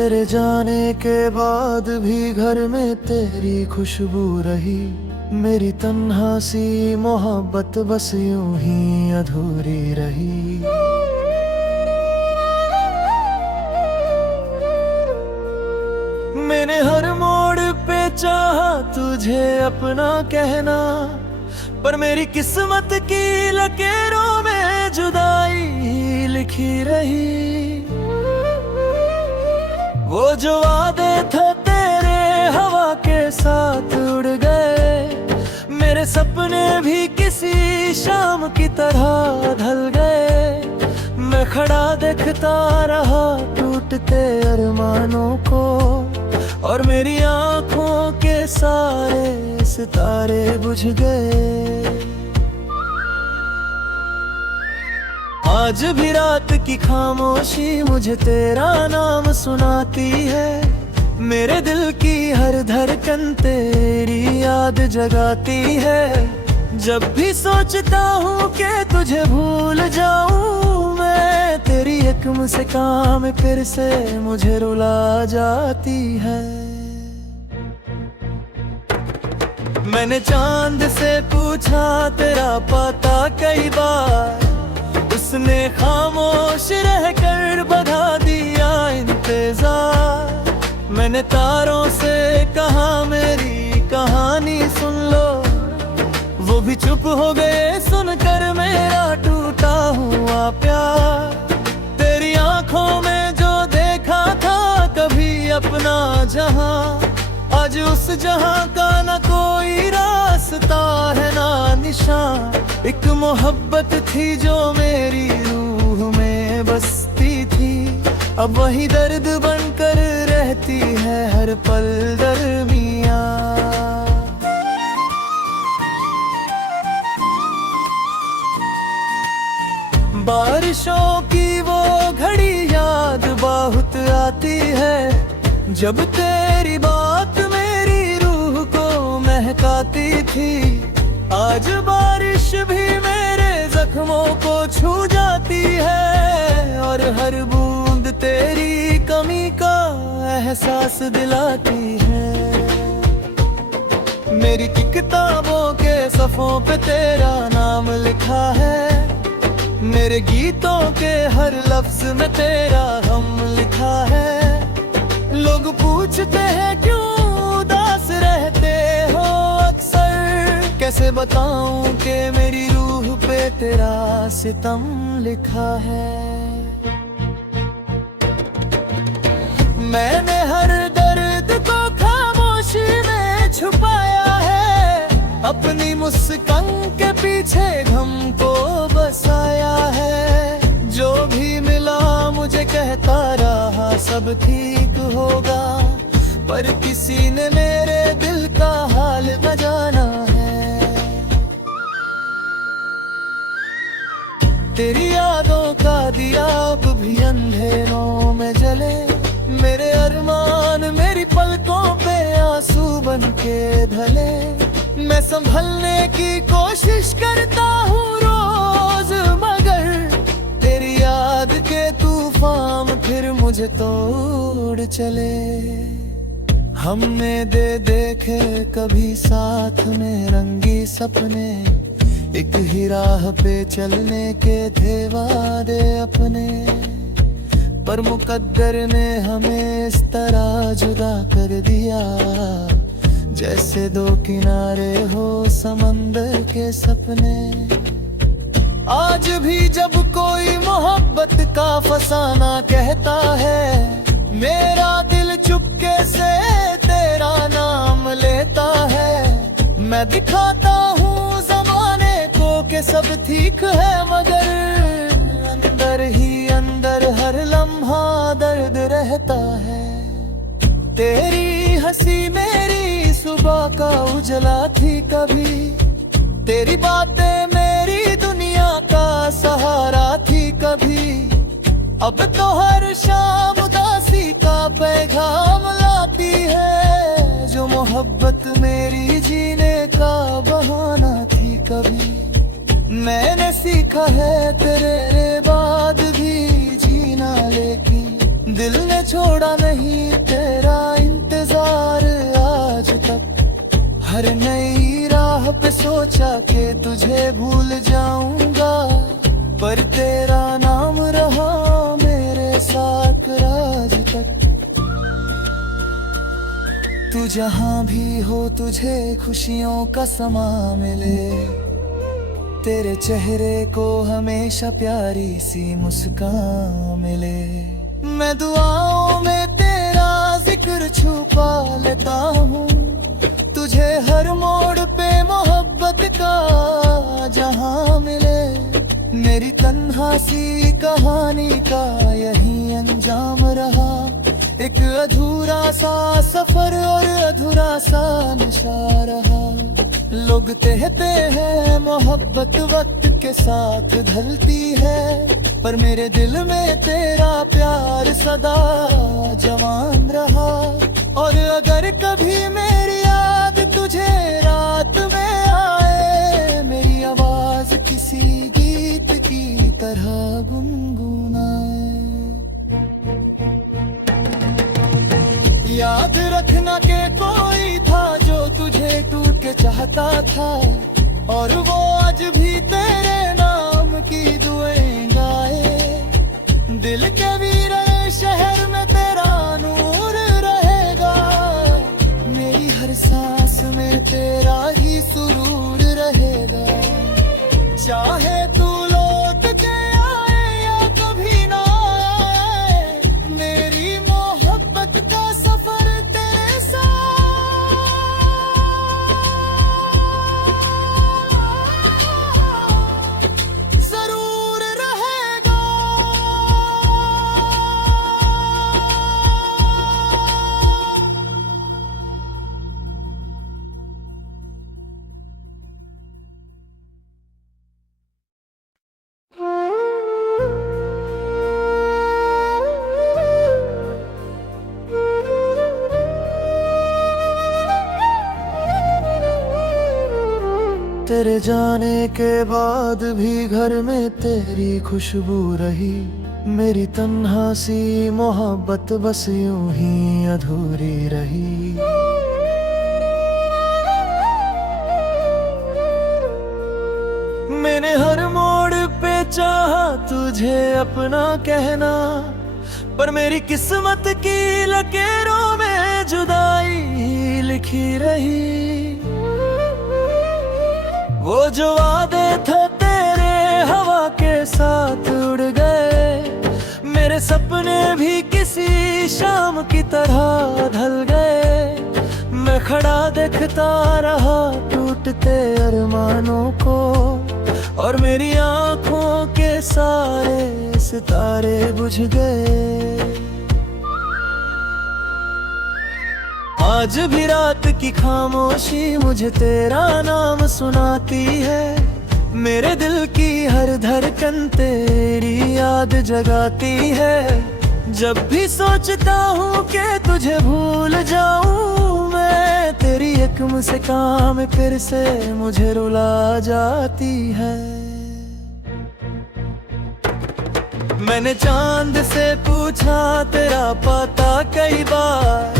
तेरे जाने के बाद भी घर में तेरी खुशबू रही। मेरी तन्हा सी मोहब्बत बस यूं ही अधूरी रही। मैंने हर मोड़ पे चाहा तुझे अपना कहना, पर मेरी किस्मत की लकीरों में जुदाई लिखी रही। वो जो वादे थे तेरे हवा के साथ उड़ गए। मेरे सपने भी किसी शाम की तरह ढल गए। मैं खड़ा देखता रहा टूटते अरमानों को, और मेरी आंखों के सारे सितारे बुझ गए। आज भी रात की खामोशी मुझे तेरा नाम सुनाती है। मेरे दिल की हर धड़कन तेरी याद जगाती है। जब भी सोचता हूँ कि तुझे भूल जाऊँ मैं, तेरी एक मुस्कान फिर से मुझे रुला जाती है। मैंने चांद से पूछा तेरा पता कई बार, उसने खामोश रहकर बढ़ा दिया इंतजार। मैंने तारों से कहा मेरी कहानी सुन लो, वो भी चुप हो गए सुनकर मेरा टूटा हुआ प्यार। तेरी आंखों में जो देखा था कभी अपना जहां, आज उस जहां का न कोई रास्ता है ना निशान। एक मोहब्बत थी जो मेरी रूह में बसती थी, अब वही दर्द बनकर रहती है हर पल दरमियां। बारिशों की वो घड़ी याद बहुत आती है, जब तेरी बात मेरी रूह को महकाती थी। आज बारिश भी मेरे जख्मों को छू जाती है, और हर बूंद तेरी कमी का एहसास दिलाती है। मेरी किताबों के सफ़ों पे तेरा नाम लिखा है, मेरे गीतों के हर लफ्ज में तेरा हम लिखा है। लोग पूछते हैं क्यों उदास रहते हो अक्सर, कैसे बताऊं कि मेरी रूह पे तेरा सितम लिखा है। मैंने हर दर्द को खामोशी में छुपाया है, अपनी मुस्कान के पीछे गम को बसाया है। जो भी मिला मुझे कहता रहा सब ठीक होगा, पर किसी ने मेरे दिल का हाल न जाना है। तेरी यादों का दिया अब भी अंधेरों में जले। मेरे अरमान मेरी पलकों पे आंसू बन के ढले। मैं संभलने की कोशिश करता हूँ रोज, मगर तेरी याद के तूफान फिर मुझे तोड़ चले। हमने दे देखे कभी साथ में रंगी सपने, एक ही राह पे चलने के थे वादे अपने, पर मुकद्दर ने हमें इस तरह जुदा कर दिया, जैसे दो किनारे हो समंदर के सपने। आज भी जब कोई मोहब्बत का फसाना कहता है, मेरा दिल चुपके से तेरा नाम लेता है। मैं दिखाता हूँ जमाने को कि सब ठीक है, मगर अंदर ही अंदर हर लम्हा दर्द रहता है। तेरी हंसी मेरी सुबह का उजला थी कभी, तेरी बातें मेरी दुनिया का सहारा थी कभी। अब तो हर शाम उदासी का पैगाम लाती है, जो मोहब्बत मेरी जीने का बहाना थी कभी। मैंने सीखा है तेरे बाद भी जीना, लेकिन दिल ने छोड़ा नहीं तेरा इंतजार आज तक। हर नई राह पे सोचा कि तुझे भूल जाऊंगा, पर तेरा नाम रहा मेरे साथ आज तक। तू जहां भी हो तुझे खुशियों का समा मिले, तेरे चेहरे को हमेशा प्यारी सी मुस्कान मिले। मैं दुआओं में तेरा जिक्र छुपा लेता हूँ, तुझे हर मोड़ पे मोहब्बत का जहां मिले। मेरी तन्हा सी कहानी का यही अंजाम रहा, एक अधूरा सा सफर और अधूरा सा नशा रहा। लोग कहते हैं मोहब्बत वक्त के साथ ढलती है, पर मेरे दिल में तेरा प्यार सदा जवान रहा। और अगर कभी मेरी याद तुझे रात में आए, मेरी आवाज किसी गीत की तरह गुनगुनाए। याद रखना कि कोई था जो तुझे टूट के चाहता था, और वो आज भी तेरे नाम की दुआएं गाए। दिल के वीरान शहर में तेरा नूर रहेगा, मेरी हर सांस में तेरा ही सुरूर रहेगा। चाहे तू लौट के आए या कभी ना आए, मेरी मोहब्बत का सफर तेरे साथ जरूर रहेगा। तेरे जाने के बाद भी घर में तेरी खुशबू रही, मेरी तन्हा सी मोहब्बत बस यूं ही अधूरी रही। मैंने हर मोड़ पे चाहा तुझे अपना कहना, पर मेरी किस्मत की लकीरों में जुदाई लिखी रही। वो जो वादे थे तेरे हवा के साथ उड़ गए, मेरे सपने भी किसी शाम की तरह ढल गए। मैं खड़ा देखता रहा टूटते अरमानों को, और मेरी आंखों के सारे सितारे बुझ गए। आज भी रात की खामोशी मुझे तेरा नाम सुनाती है, मेरे दिल की हर धड़कन तेरी याद जगाती है। जब भी सोचता हूँ कि तुझे भूल जाऊं मैं, तेरी एक मुस्कान फिर से मुझे रुला जाती है। मैंने चांद से पूछा तेरा पता कई बार,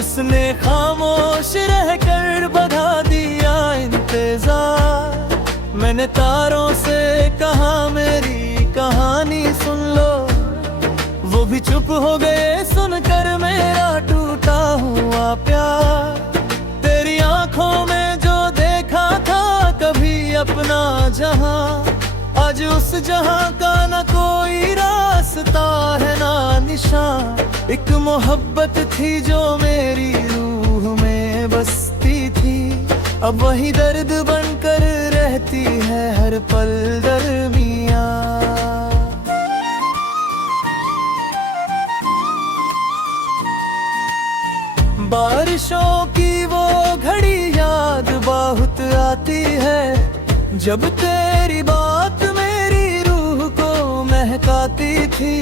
उसने खामोश रहकर बढ़ा दिया इंतजार। मैंने तारों से कहा मेरी कहानी सुन लो, वो भी चुप हो गए सुनकर मेरा टूटा हुआ प्यार। तेरी आंखों में जो देखा था कभी अपना जहां, आज उस जहां का न कोई रास्ता है ना निशान। एक मोहब्बत थी जो मेरी रूह में बसती थी, अब वही दर्द बनकर रहती है हर पल दरमियां। बारिशों की वो घड़ी याद बहुत आती है, जब तेरी बात मेरी रूह को महकाती थी।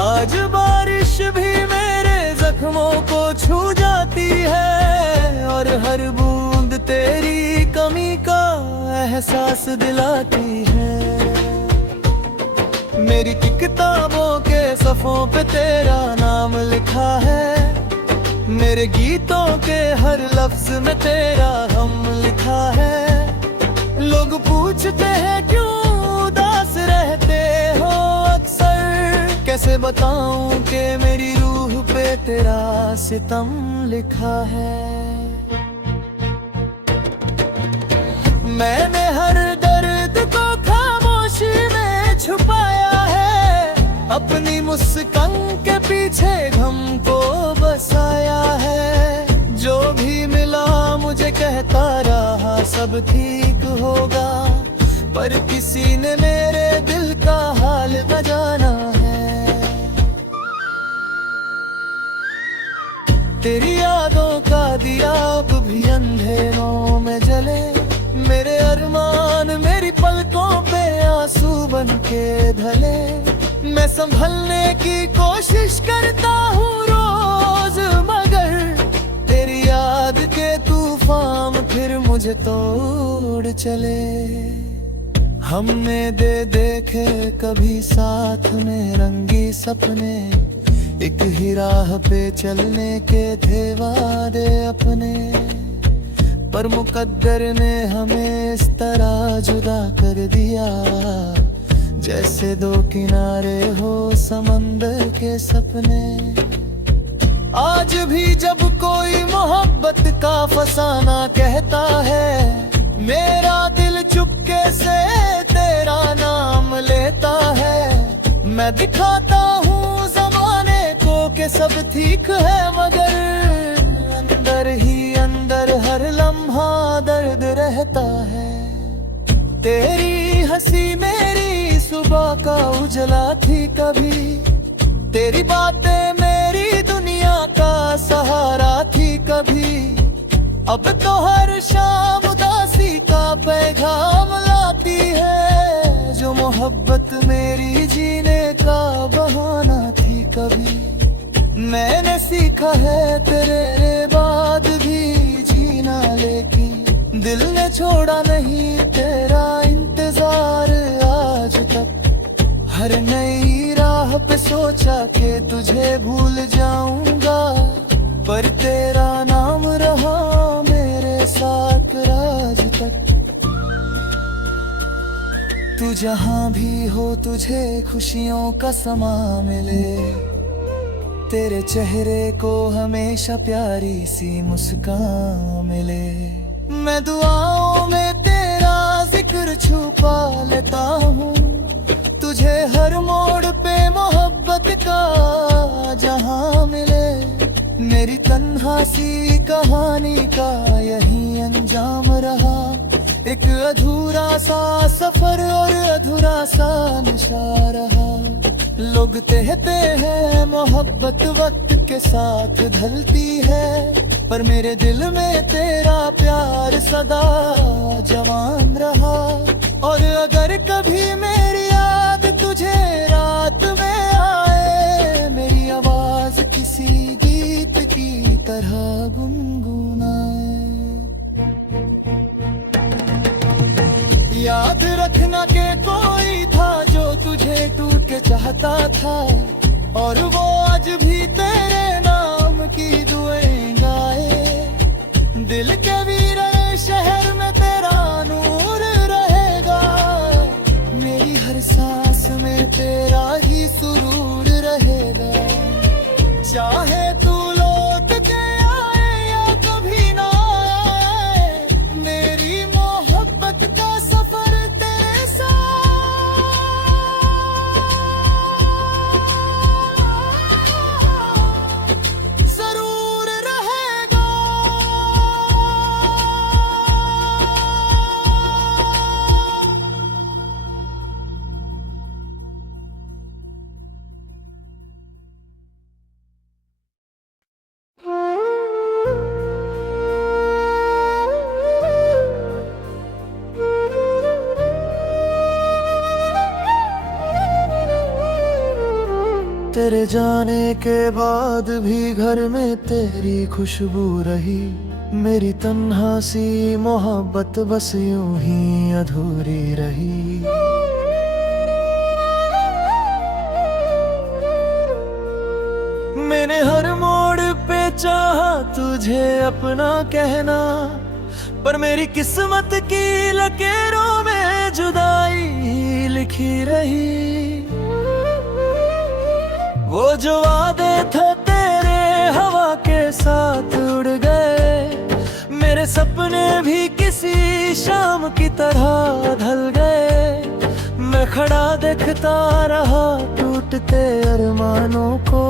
आज बारिश भी मेरे जख्मों को छू जाती है, और हर बूंद तेरी कमी का एहसास दिलाती है। मेरी किताबों के सफ़ों पे तेरा नाम लिखा है, मेरे गीतों के हर लफ्ज में तेरा हम लिखा है। लोग पूछते हैं क्यों उदास रहते हो अक्सर, कैसे बताऊं कि मेरी रूह पे तेरा सितम लिखा है। मैंने हर दर्द को खामोशी में छुपाया है, अपनी मुस्कान के पीछे गम को बसाया है। जो भी मिला मुझे कहता रहा सब ठीक होगा, पर किसी ने मेरे दिल का हाल न जाना है। तेरी यादों का दिया अब भी अंधेरों में जले, मेरे अरमान मेरी पलकों पे आंसू बन के ढले। मैं संभलने की कोशिश करता हूँ रोज, मगर तेरी याद के तूफान फिर मुझे तोड़ चले। हमने देखे कभी साथ में रंगी सपने, एक ही राह पे चलने के थे वादे अपने, पर मुकद्दर ने हमें इस तरह जुदा कर दिया, जैसे दो किनारे हो समंदर के सपने। आज भी जब कोई मोहब्बत का फसाना कहता है, मेरा दिल चुपके से तेरा नाम लेता है। मैं दिखाता हूँ जमाने को कि सब ठीक है, मगर अंदर ही अंदर हर लम्हा दर्द रहता है। तेरी हंसी मेरी सुबह का उजला थी कभी, तेरी बातें मेरी दुनिया का सहारा थी कभी। अब तो हर शाम उदासी का पैगाम लाती है, जो मोहब्बत मेरी जीने का बहाना थी कभी। मैंने सीखा है तेरे बाद भी जीना, लेकिन दिल ने छोड़ा नहीं तेरा इंतजार आज तक। हर नई राह पे सोचा कि तुझे भूल जाऊंगा, पर तेरा नाम रहा मेरे साथ राज तक। तू जहां भी हो तुझे खुशियों का समा मिले, तेरे चेहरे को हमेशा प्यारी सी मुस्कान मिले। मैं दुआओं में तेरा जिक्र छुपा लेता हूँ, तुझे हर मोड़ पे मोहब्बत का जहां मिले। मेरी तन्हा सी कहानी का यही अंजाम रहा, एक अधूरा सा सफर और अधूरा सा नशा रहा। लोग कहते हैं मोहब्बत वक्त के साथ ढलती है, पर मेरे दिल में तेरा प्यार सदा जवान रहा। और अगर कभी मेरी याद तुझे रात में आए, मेरी आवाज किसी गीत की तरह गुनगुनाए। याद रखना के कोई था जो तुझे टूट के चाहता था, और वो आज भी तेरे नाम की दुआएं गाए। दिल के वीरे शहर में तेरा नूर रहेगा, मेरी हर सांस में तेरा ही सुरूर रहेगा। चाहे तू लौट के आए या कभी ना आए, मेरी मोहब्बत का सफर तेरे साथ जरूर रहेगा। तेरे जाने के बाद भी घर में तेरी खुशबू रही, मेरी तन्हा सी मोहब्बत बस यूं ही अधूरी रही। मैंने हर मोड़ पे चाहा तुझे अपना कहना, पर मेरी किस्मत की लकीरों में जुदाई लिखी रही। वो जो वादे थे तेरे हवा के साथ उड़ गए, मेरे सपने भी किसी शाम की तरह ढल गए। मैं खड़ा देखता रहा टूटते अरमानों को,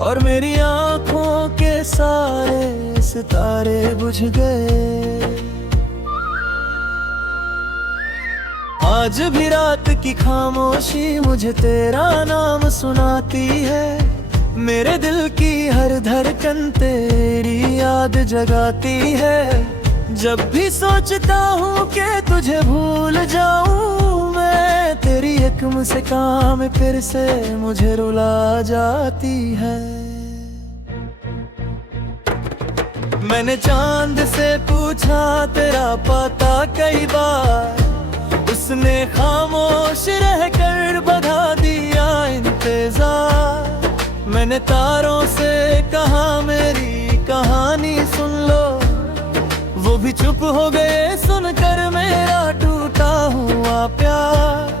और मेरी आंखों के सारे सितारे बुझ गए। आज भी रात की खामोशी मुझे तेरा नाम सुनाती है, मेरे दिल की हर धड़कन तेरी याद जगाती है। जब भी सोचता हूँ कि तुझे भूल जाऊँ मैं, तेरी एक मुस्कान फिर से मुझे रुला जाती है। मैंने चांद से पूछा तेरा पता कई बार, उसने खामोश रहकर बढ़ा दिया इंतजार। मैंने तारों से कहा मेरी कहानी सुन लो, वो भी चुप हो गए सुनकर मेरा टूटा हुआ प्यार।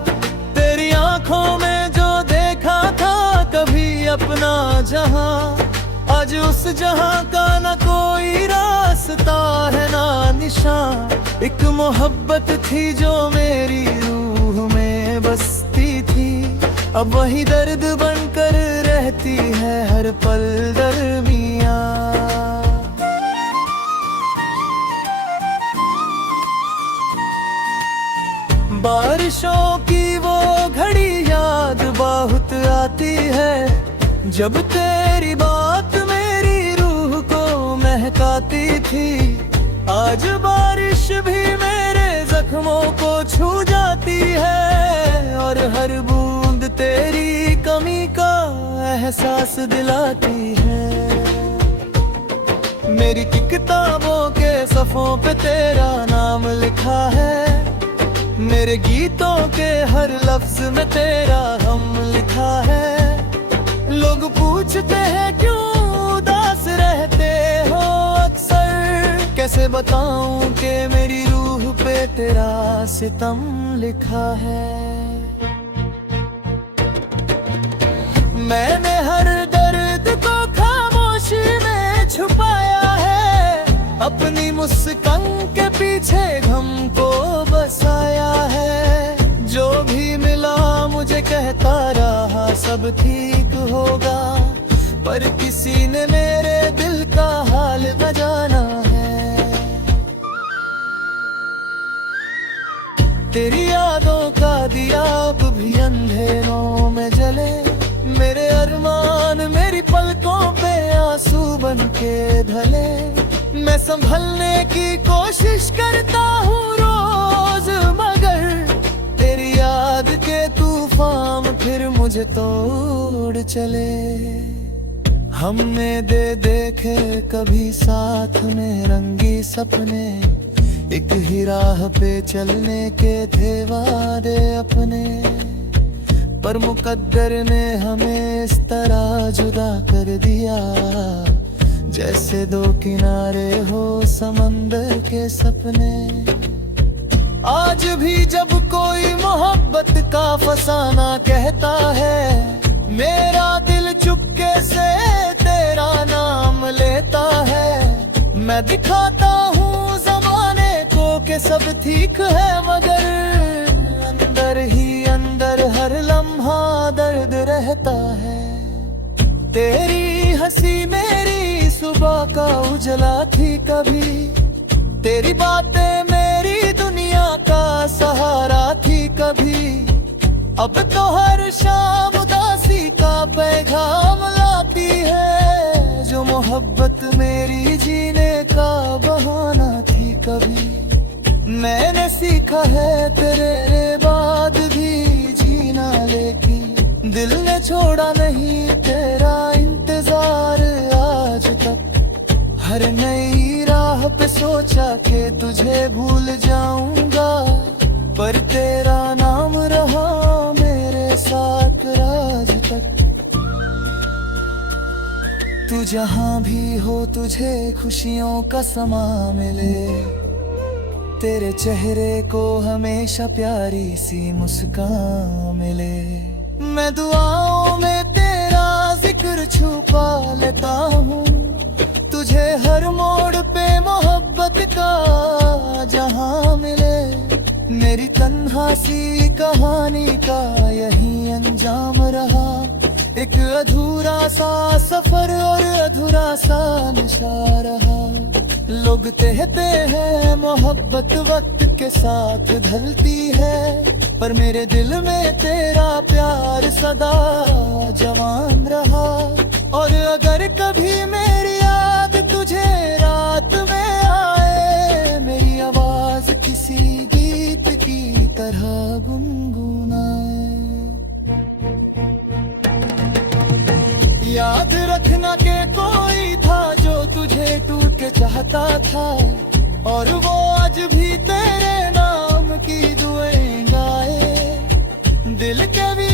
तेरी आंखों में जो देखा था कभी अपना जहां, आज उस जहां का न कोई रास्ता है ना निशान। एक मोहब्बत थी जो मेरी रूह में बसती थी, अब वही दर्द बनकर रहती है हर पल दरमियां। बारिशों की वो घड़ी याद बहुत आती है, जब तेरी बात मेरी रूह को महकाती थी। आज बारिश भी मेरे जख्मों को छू जाती है, और हर बूंद तेरी कमी का एहसास दिलाती है। मेरी किताबों के सफ़ों पे तेरा नाम लिखा है, मेरे गीतों के हर लफ्ज में तेरा हम लिखा है। लोग पूछते हैं क्यों उदास रहते हो अक्सर, कैसे बताऊं कि मेरी रूह पे तेरा सितम लिखा है। मैंने हर दर्द को खामोशी में छुपाया है, अपनी मुस्कान के पीछे गम को बसाया है। जो भी मिला मुझे कहता रहा सब ठीक होगा, पर किसी ने मेरे दिल का हाल न जाना है। तेरी यादों का दिया अब भी अंधेरों में जले, मेरे अरमान मेरी पलकों पे आंसू बन के ढले। मैं संभलने की कोशिश करता हूँ रोज, मगर तेरी याद के तूफान फिर मुझे तोड़ चले। हमने दे देखे कभी साथ में रंगी सपने, एक ही राह पे चलने के थे वादे अपने, पर मुकद्दर ने हमें इस तरह जुदा कर दिया, जैसे दो किनारे हो समंदर के सपने। आज भी जब कोई मोहब्बत का फसाना कहता है, मेरा दिल चुपके से तेरा नाम लेता है। मैं दिखाता हूँ जमाने को कि सब ठीक है, मगर अंदर ही अंदर हर लम्हा दर्द रहता है। तेरी हंसी मेरी सुबह का उजला थी कभी, तेरी बातें मेरी दुनिया का सहारा थी कभी। अब तो हर शाम उदासी का पैगाम लाती है, जो मोहब्बत मेरी जीने का बहाना थी कभी। मैंने सीखा है तेरे बाद भी जीना, लेकिन दिल ने छोड़ा नहीं तेरा इंतजार आज तक। हर नई राह पे सोचा कि तुझे भूल जाऊंगा, पर तेरा नाम रहा मेरे साथ राज तक। जहाँ भी हो तुझे खुशियों का समा मिले, तेरे चेहरे को हमेशा प्यारी सी मुस्कान मिले। मैं दुआओं में तेरा जिक्र छुपा लेता हूँ, तुझे हर मोड़ पे मोहब्बत का जहां मिले। मेरी तन्हा सी कहानी का यही अंजाम रहा, एक अधूरा सा सफर और अधूरा सा नशा रहा। लोग कहते हैं मोहब्बत वक्त के साथ ढलती है, पर मेरे दिल में तेरा प्यार सदा जवान रहा। और अगर कभी मेरी याद तुझे रात में आए, मेरी आवाज किसी गीत की तरह गुनगुनाए। याद रखना के कोई था जो तुझे टूट के चाहता था, और वो आज भी तेरे नाम की दुआएं गाए। दिल के भी